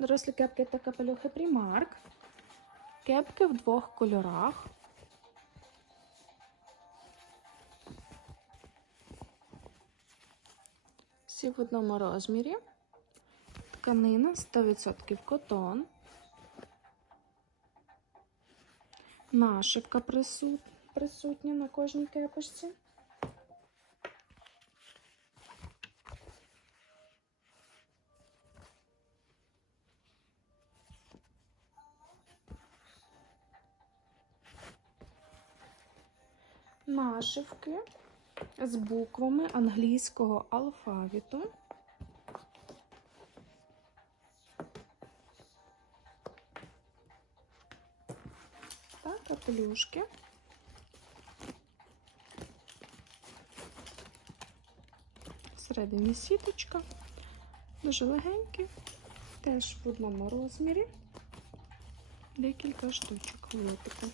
Дорослі кепки та капелюхи Primark. Кепки в двох кольорах. Всі в одному розмірі. Тканина 100% котон. Нашивка присутня на кожній кепочці. Нашивки з буквами англійського алфавіту. та капелюшки. Всередині сіточка. Дуже легенькі. Теж в одному розмірі. Декілька штучок лотику.